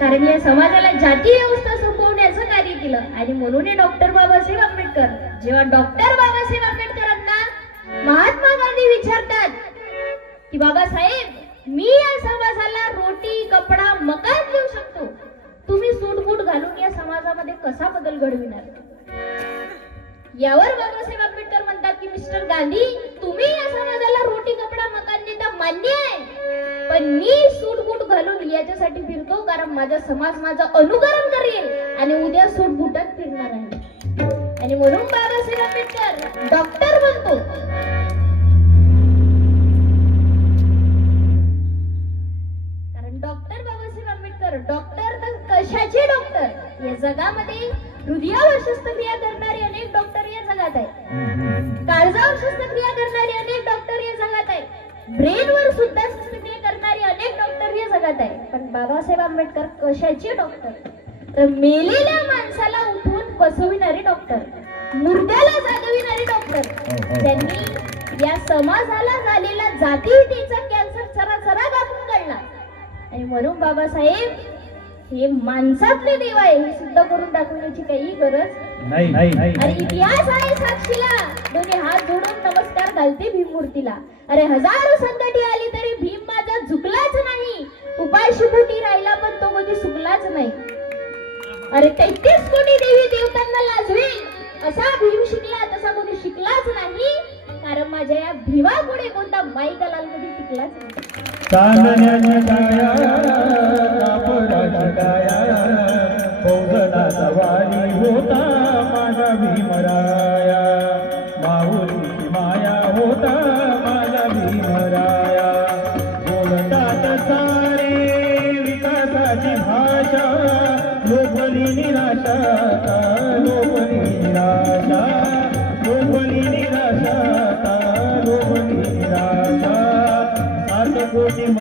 कारण या समाजाला जाती व्यवस्था संपवण्याचं कार्य केलं. आणि म्हणून डॉक्टर बाबासाहेब आंबेडकर, जेव्हा डॉक्टर बाबासाहेब आंबेडकरांना महात्मा गांधी विचारतात की बाबासाहेब मी या समाजाला रोटी कपडा मकान देऊ शकतो, तुम्ही सूटबूट घालून या समाजामध्ये कसा बदल घडविणार? यावर बाबासाहेब आंबेडकर म्हणतात की मिस्टर गांधी, तुम्ही या समाजाला रोटी कपडा मकान देता मान्य आहे, पण मी सूटबूट घालून याच्यासाठी फिरतो कारण माझा समाज माझं अनुकरण करेल आणि उद्या सूटबूटात फिरणार आहे. आणि म्हणून बाबासाहेब आंबेडकर डॉक्टर बनतो. कारण डॉक्टर बाबासाहेब आंबेडकर डॉक्टर तर कशाचे डॉक्टर? या जगामध्ये हृदयावर शस्त्रक्रिया करणारे अनेक डॉक्टर या जगात आहेत, काळजावर शस्त्रक्रिया करणारे अनेक डॉक्टर या जगात आहेत, ब्रेनवर सुद्धा शस्त्रक्रिया करणारे अनेक डॉक्टर या जगात आहेत. पण बाबासाहेब आंबेडकर कशाचे डॉक्टर? तर मेलेल्या माणसाला उठवून बसविणारे डॉक्टर, मुर्द्याला जागविणारे डॉक्टर, त्यांनी या समाजाला झालेला जातीयतेचा कॅन्सर चराचरा कापून काढला. आणि म्हणून बाबासाहेब हे माणसातले देव आहे हे सिद्ध करून दाखवण्याची काही गरज नाही. अरे इतिहास आहे साक्षीला. दोन्ही हात जोडून नमस्कार घालते भीममूर्तीला. अरे हजारो संकटे आली तरी भीम माझा झुकलाच नाही, उपाय शिकुटी राहिला पण तो कधी सुकलाच नाही. अरे 33 कोटी देवी देवतांना लाजवेल असा भीम शिकला, तसा कोणी शिकलाच नाही, कारण माझ्या या भीमा पुढे कोणता माईका लाल कधी टिकलाच नाही. चांदण्याच्या काया कापराच्या काया फौजदाचा वारी होता माझा भीमराया, माऊलीची माया होता माझा भीमराया. बोलतात सारे विकासाची भाषा, लोकली निराशा, लोकली निराशा, लोकली निराशा, लोकली निराशा.